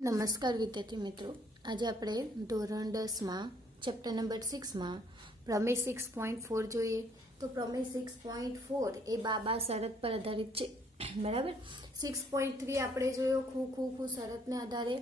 નમસ્કાર વિદ્યાર્થી મિત્રો, આજે આપણે ધોરણ 10માં ચેપ્ટર નંબર 6માં પ્રમેય 6.4 જોઈએ. તો પ્રમેય 6.4 એ બાબા શરત પર આધારિત છે, બરાબર. 6.3 આપણે જોયો ખૂ શરતને આધારે.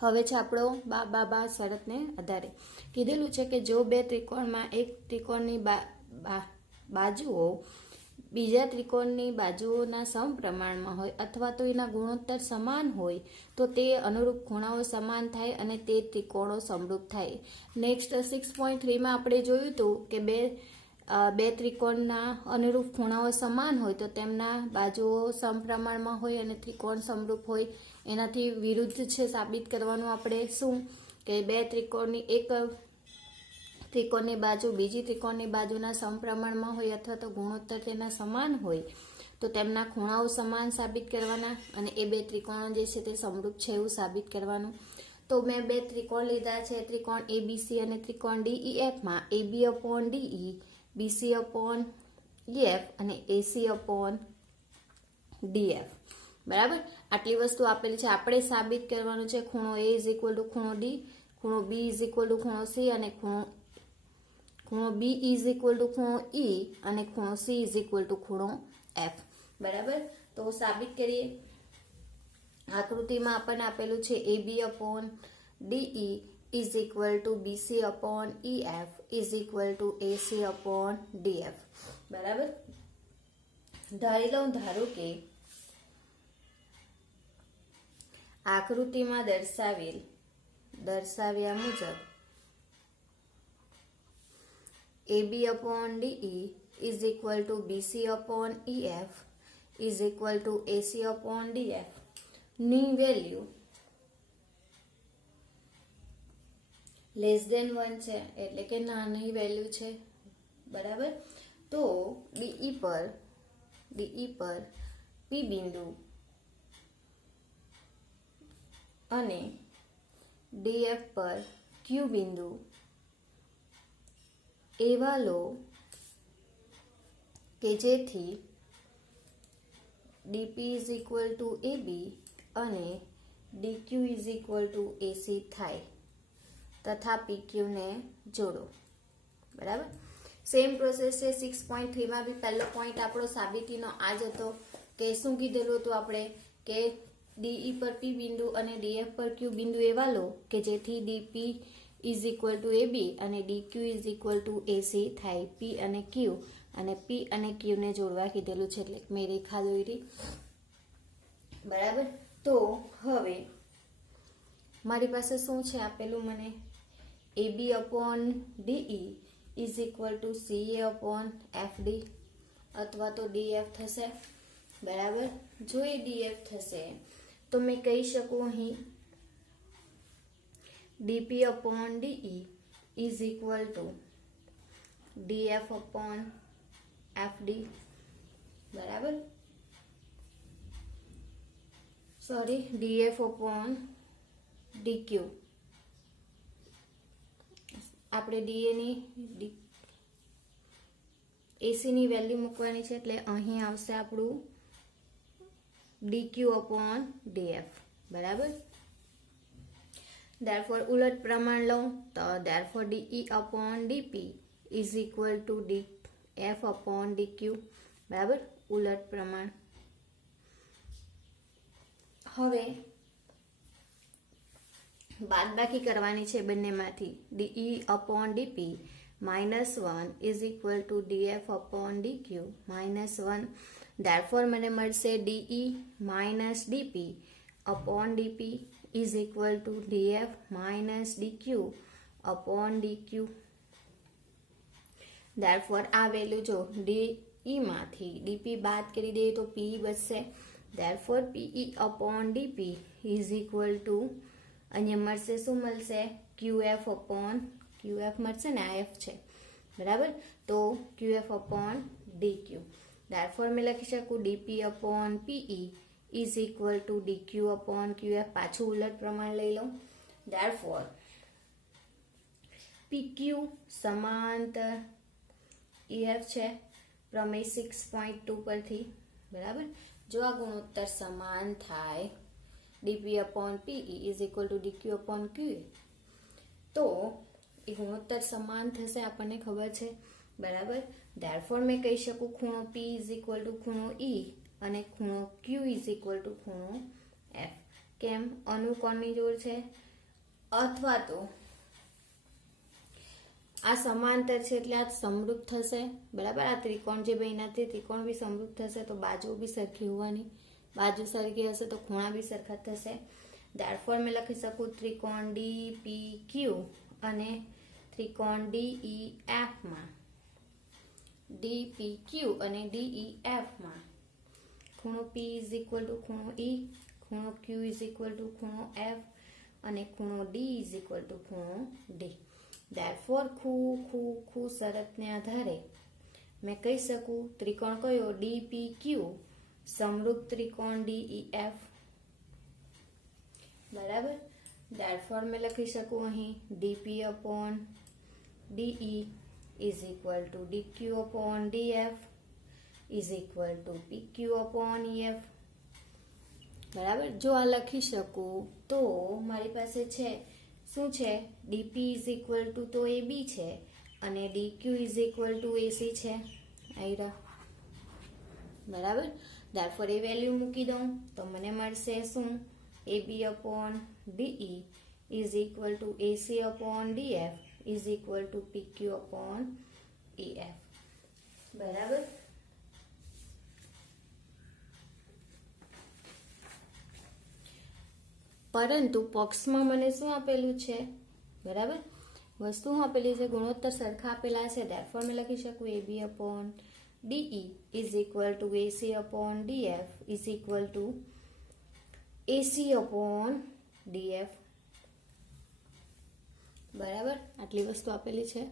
હવે છે આપણો બાબા શરતને આધારે કીધેલું છે કે જો બે ત્રિકોણમાં એક ત્રિકોણની બાજુઓ બીજા ત્રિકોણની બાજુઓના સમપ્રમાણમાં હોય અથવા તો એના ગુણોત્તર સમાન હોય તો તે અનુરૂપ ખૂણાઓ સમાન થાય અને તે ત્રિકોણો સમરૂપ થાય. નેક્સ્ટ 6.3માં આપણે જોયું હતું કે બે ત્રિકોણના અનુરૂપ ખૂણાઓ સમાન હોય તો તેમના બાજુઓ સમપ્રમાણમાં હોય અને ત્રિકોણ સમરૂપ હોય. એનાથી વિરુદ્ધ છે સાબિત કરવાનું આપણે શું કે બે ત્રિકોણની એક ત્રિકોણની બાજુ બીજી ત્રિકોણની બાજુના સમપ્રમાણમાં હોય અથવા તો ગુણોત્તર તેના સમાન હોય તો તેમના ખૂણાઓ સમાન સાબિત કરવાના અને એ બે ત્રિકોણો જે છે તે સમરૂપ છે એવું સાબિત કરવાનું. તો મેં બે ત્રિકોણ લીધા છે, ત્રિકોણ એબીસી અને ત્રિકોણ ડીઈએફમાં AB upon DE, BC upon EF અને એસી અપોન ડીએફ, બરાબર. આટલી વસ્તુ આપેલી છે. આપણે સાબિત કરવાનું છે ખૂણો એ ઇઝ ઇક્વલ ટુ ખૂણો ડી, ખૂણો બી ઇઝ ઇક્વલ ટુ ખૂણો સી અને ખૂણો બી ઇઝ ઇક્વલ ટુ ખૂણો ઈ અને ખૂણો સી ઇઝ ઇક્વલ ટુ ખૂણો એફ, બરાબર. તો સાબિત કરીએ. આકૃતિમાં આપણને આપેલું છે AB upon DE is equal to BC upon EF is equal to AC upon DF, બરાબર. ધારું કે આકૃતિમાં દર્શાવ્યા મુજબ AB upon DE is equal to BC upon EF is equal to AC upon DF ની વેલ્યુ લેસ ધેન 1 છે, એટલે કે નાની વેલ્યુ છે, બરાબર. તો DE પર P બિંદુ અને DF પર Q બિંદુ એવા લો કે જેથી DP is equal two AB અને DQ is equal two AC થાય તથા PQ ને જોડો, બરાબર. સેમ પ્રોસેસ છે 6.3માં બી. પહેલો પોઈન્ટ આપણો સાબિતીનો આ જ હતો કે શું કીધેલું હતું આપણે કે DE પર P બિંદુ અને DF પર Q બિંદુ એવા લો કે જેથી DP is equal two AB અને DQ is equal two AC થાય. P અને Q ને જોડવા કીધેલું છે, એટલે મેં રેખા દોરી, બરાબર. તો હવે મારી પાસે શું છે આપેલું મને AB upon DE is equal two CA upon FD અથવા તો DF થશે, બરાબર. જો એ DF થશે તો મેં કહી શકું અહીં DP upon DE is equal to DF upon FD, બરાબર. Sorry, DF upon DQ. આપણે DA ની AC ની વેલ્યુ મૂકવાની છે એટલે અહીં આવશે આપણું DQ upon DF, બરાબર. therefore ઉલટ પ્રમાણ લો તો therefore DE upon DP is equal to DF upon DQ, બરાબર. ઉલટ પ્રમાણ. હવે બાદબાકી કરવાની છે બંનેમાંથી. DE upon DP -1 is equal to DF upon DQ -1. therefore મને મળશે DE minus DP upon DP is equal to DF minus DQ upon DQ. therefore આ વેલ્યુ જો DE માંથી DP બાદ કરી દઈએ તો P બચશે. therefore PE upon DP is equal to અહીંયા મળશે શું મળશે QF upon QF મળશે ને, આ F છે, બરાબર. તો QF upon DQ. therefore મેં લખી શકું DP upon PE is equal to DQ upon QF. પાછું ઉલટ પ્રમાણ લઈ લો. therefore PQ સમાંતર EF છે પ્રમેય 6.2 પરથી, બરાબર. જો આ ગુણોત્તર સમાન થાય DP upon PE is equal to DQ upon ક્યુએ. તો એ ગુણોત્તર સમાન થશે, આપણને ખબર છે, બરાબર. ધેરફોર મેં કહી શકું ખૂણો P ઇઝ ઇક્વલ ટુ ખૂણો E અને ખૂણો Q ઇઝ ઇક્વલ ટુ ખૂણો F. કેમ? અનુકોણની જોડ છે, અથવા તો આ સમાંતર છે એટલે આ સમરૂપ થશે, બરાબર. આ ત્રિકોણ જે બન્યા તે ત્રિકોણ બી સમરૂપ થશે, તો બાજુ બી સરખી હોવાની, બાજુ સરખી હશે તો ખૂણા બી સરખા થશે. ધેરફોર મેં લખી શકું ત્રિકોણ DPQ અને ત્રિકોણ DEF માં DPQ અને DEF માં ખૂણો P ઇઝ ઇક્વલ ટુ ખૂણો E, ખૂણો Q ઇઝ ઇક્વલ ટુ ખૂણો F અને ખૂણો D ઇઝ ઇક્વલ ટુ ખૂણો D. ધેરફોર ખૂ શરતને આધારે મેં કહી શકું ત્રિકોણ કયો DPQ સમરૂપ ત્રિકોણ DEF, બરાબર. ધેરફોર મેં લખી શકું અહીં DP upon DE is equal two DQ upon DF is equal two PQ upon EF, બરાબર. જો આ લખી શકું તો મારી પાસે છે શું છે, DP ઇઝ ઇક્વલ ટુ તો AB છે અને DQ is equal two AC છે, આયરા, બરાબર. ધેરફોર એ વેલ્યુ મૂકી દઉં તો મને મળશે શું, AB upon DE is equal two AC upon DF is equal two PQ upon EF, બરાબર. પરંતુ પક્ષમાં મને શું આપેલું છે, બરાબર, વસ્તુ શું આપેલી છે, ગુણોત્તર સરખા આપેલા છે. ધેરફોર મેં લખી શકું AB upon DE is equal two AC upon DF is equal two AC upon DF, બરાબર. આટલી વસ્તુ આપેલી છે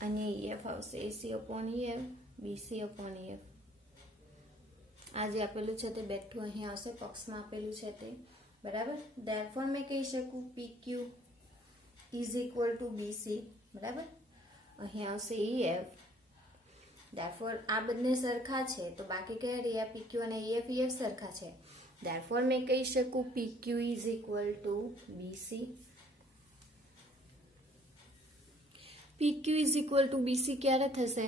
અને EF આવશે AC upon EF, BC upon EF. આ જે આપેલું છે તે બેઠું અહીં આવશે, પક્ષમાં આપેલું છે તે, બરાબર. ધેરફોર મેં કહી શકું PQ is equal two BC, બરાબર. અહીં આવશે EF. ધેરફોર આ બંને સરખા છે તો બાકી કયા રહ્યા, PQ અને EF સરખા છે. ધેરફોર મેં કહી શકું PQ is equal two BC. PQ is equal two BC ક્યારે થશે,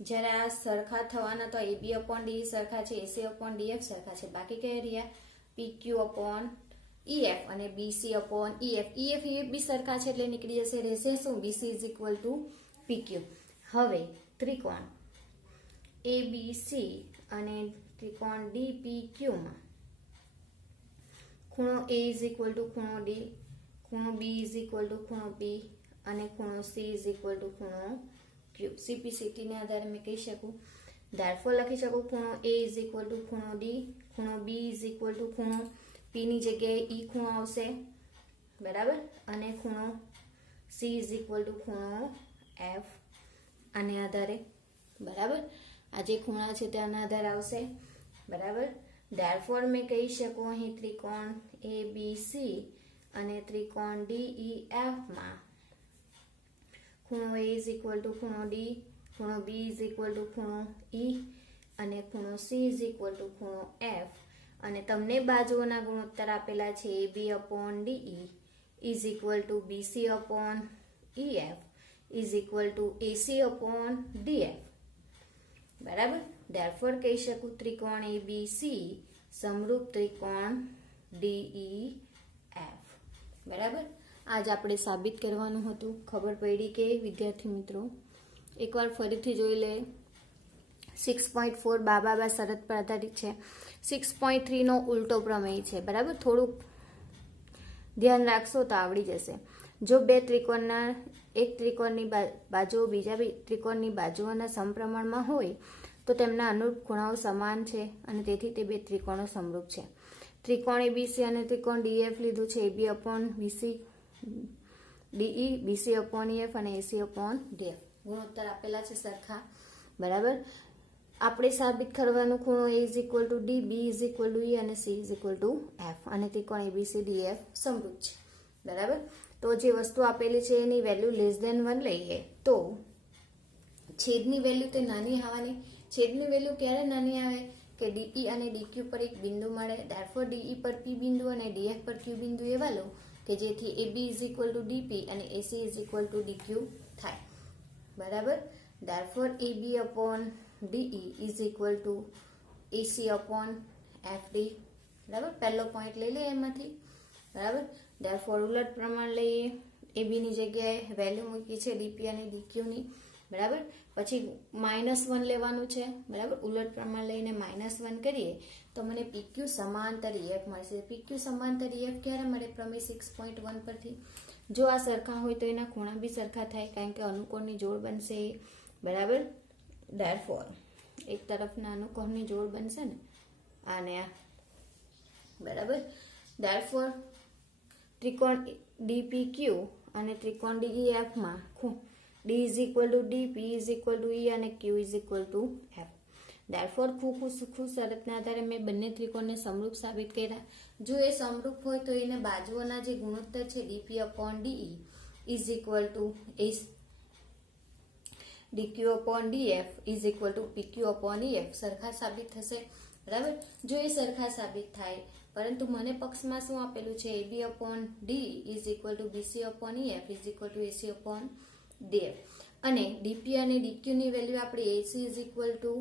જ્યારે આ સરખા થવાના, તો AB અપોન DE સરખા છે, AC અપોન DF સરખા છે, બાકી કયા રહ્યા, PQ અપોન EF અને BC અપોન EF. EF બી સરખા છે એટલે નીકળી જશે, રહેશે શું, BC is equal two PQ. હવે ત્રિકોણ ABC અને ત્રિકોણ DPQ માં ખૂણો A ઇઝ ઇક્વલ ટુ ખૂણો D, ખૂણો B ઇઝ ઇક્વલ ટુ ખૂણો P અને ખૂણો C ઇઝ ઇક્વલ ટુ ખૂણો Q. CPCT ને આધારે મેં કહી શકું. ધેરફોર લખી શકું ખૂણો A ઇઝ ઇક્વલ ટુ ખૂણો D, ખૂણો B ઇઝ ઇક્વલ ટુ ખૂણો P ની જગ્યાએ E ખૂણો આવશે, બરાબર, અને ખૂણો C ઇઝ ઇક્વલ ટુ ખૂણો F આને આધારે, બરાબર. આ જે ખૂણા છે તેના આધારે આવશે, બરાબર. ધેરફોર મેં કહી શકું અહીં ત્રિકોણ ABC અને ત્રિકોણ DEF માં ખૂણો A ઇઝ ઇક્વલ ટુ ખૂણો D, ખૂણો B ઇઝ ઇક્વલ ટુ ખૂણો E અને ખૂણો C ઇઝ ઇક્વલ ટુ ખૂણો F. અને તમને બાજુઓના ગુણોત્તર આપેલા છે AB upon DE is equal two BC upon EF is equal two AC upon DF, બરાબર. ધેરફોર કહી શકું ત્રિકોણ ABC સમરૂપ ત્રિકોણ DEF, બરાબર. આજ આપણે સાબિત કરવાનું હતું. ખબર પડી કે વિદ્યાર્થી મિત્રો? એકવાર ફરીથી જોઈ લે. 6.4 બાબા શરત પર આધારિત છે. 6.3 નો ઉલટો પ્રમેય છે, બરાબર. થોડુંક ધ્યાન રાખશો તો આવડી જશે. જો બે ત્રિકોણના એક ત્રિકોણની બાજુઓ બીજા ત્રિકોણની બાજુઓના સમપ્રમાણમાં હોય તો તેમના અનુરૂપ ખૂણાઓ સમાન છે અને તેથી તે બે ત્રિકોણો સમરૂપ છે. ત્રિકોણ ABC અને ત્રિકોણ DF લીધું છે. AB upon BC DE, BC upon EF અને AC અપોન DF. ગુણોત્તર આપેલા છે સરખા, બરાબર. આપણે સાબિત કરવાનું ખૂણો A is equal to D, B is equal to E અને C is equal to F અને ત્રિકોણ ABC DF સમરૂપ છે, બરાબર. તો જે વસ્તુ આપેલી છે એની વેલ્યુ <1 લઈએ તો છેદની વેલ્યુ તે નાની આવવાની. છેદની વેલ્યુ ક્યારે નાની આવે? કે ડીઈ અને ડીક્યુ પર એક બિંદુ મળે. ધેરફોર ડીઈ પર પી બિંદુ અને ડીએફ પર ક્યુ બિંદુ એવા લો કે જેથી AB is equal to DP અને AC is equal to DQ થાય. બરાબર. Therefore AB upon DE is equal to AC upon FD. બરાબર. પહેલો પોઈન્ટ લઈ લઈએ એમાંથી. બરાબર. ધેરફોર ઉલટ પ્રમાણ લઈએ. એબી ની જગ્યાએ વેલ્યુ મૂકી છે ડીપી અને ડીક્યુ ની. બરાબર. પછી -1 લેવાનું છે. બરાબર. ઉલટ પ્રમાણ લઈને -1 કરીએ તો મને પીક્યુ સમાંતર EF મળશે. પીક્યુ સમાંતર EF ક્યારે મળે? પ્રમેય 6.1 પરથી. જો આ સરખા હોય તો એના ખૂણા બી સરખા થાય કારણ કે અનુકોણની જોડ બનશે. બરાબર. ધેરફોર એક તરફના અનુકોણની જોડ બનશે ને આને આ. બરાબર. ધેરફોર ત્રિકોણ DPQ અને ત્રિકોણ DEF માં D is equal to D, P is equal to E અને Q is equal to F. Therefore ખુ શરતના આધારે મેં બંને ત્રિકોણને સમરૂપ સાબિત કર્યા. જો એ સમરૂપ હોય તો એને બાજુઓના જે ગુણોત્તર છે DP upon DE is equal two DQ upon DF is equal two PQ upon EF સરખા સાબિત થશે. બરાબર. જો એ સરખા સાબિત થાય પરંતુ મને પક્ષમાં શું આપેલું છે? AB upon D is equal two BC upon EF is equal two AC upon DF અને DP અને DQ ની વેલ્યુ આપણે AC is equal two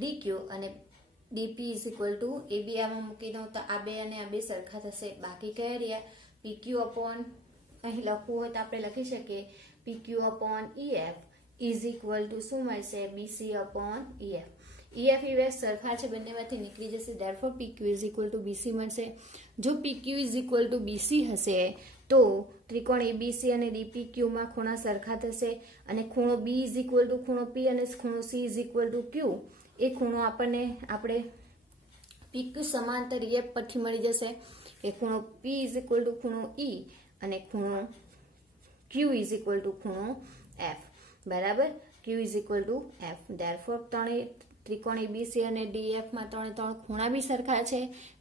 DQ અને DP is equal two AB આમાં મૂકી દઉં તો આ બે અને આ બે સરખા થશે. બાકી કયા રહ્યા? PQ અપોન અહીં લખવું હોય તો આપણે લખી શકીએ PQ upon EF is equal two શું મળશે? BC upon EF. EF સરખા છે, બંનેમાંથી નીકળી જશે. Therefore PQ is equal two BC મળશે. જો PQ is equal two BC હશે તો ત્રિકોણ ABC અને DPQ માં ખૂણા સરખા થશે અને ખૂણો B ઇઝ ઇક્વલ ટુ ખૂણો P અને ખૂણો C is equal two Q. એ ખૂણો આપણે PQ સમાંતર EF પરથી મળી જશે કે ખૂણો P ઇઝ ઇક્વલ ટુ ખૂણો E અને ખૂણો Q ઇઝ ઇક્વલ ટુ ખૂણો F. બરાબર. Q is equal to F. Therefore ત્રિકોણ ABC અને DF માં ત્રણ ખૂણા બી સરખા છે,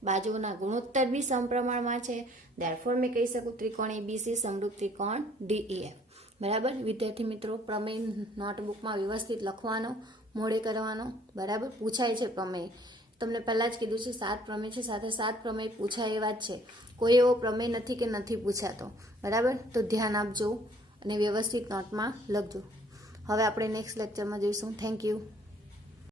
બાજુઓના ગુણોત્તર બી સમપ્રમાણમાં છે. ધેરફોર મેં કહી શકું ત્રિકોણ ABC સમરૂપ ત્રિકોણ DEF. બરાબર. વિદ્યાર્થી મિત્રો, પ્રમેય નોટબુકમાં વ્યવસ્થિત લખવાનો, મોડે કરવાનો. બરાબર. પૂછાય છે પ્રમેય. તમને પહેલાં જ કીધું છે 7 પ્રમેય છે, સાથે 7 પ્રમેય પૂછાય એવા જ છે. કોઈ એવો પ્રમેય નથી કે નથી પૂછાતો. બરાબર. તો ધ્યાન આપજો અને વ્યવસ્થિત નોટમાં લખજો. હવે આપણે નેક્સ્ટ લેક્ચરમાં જોઈશું. Thank you.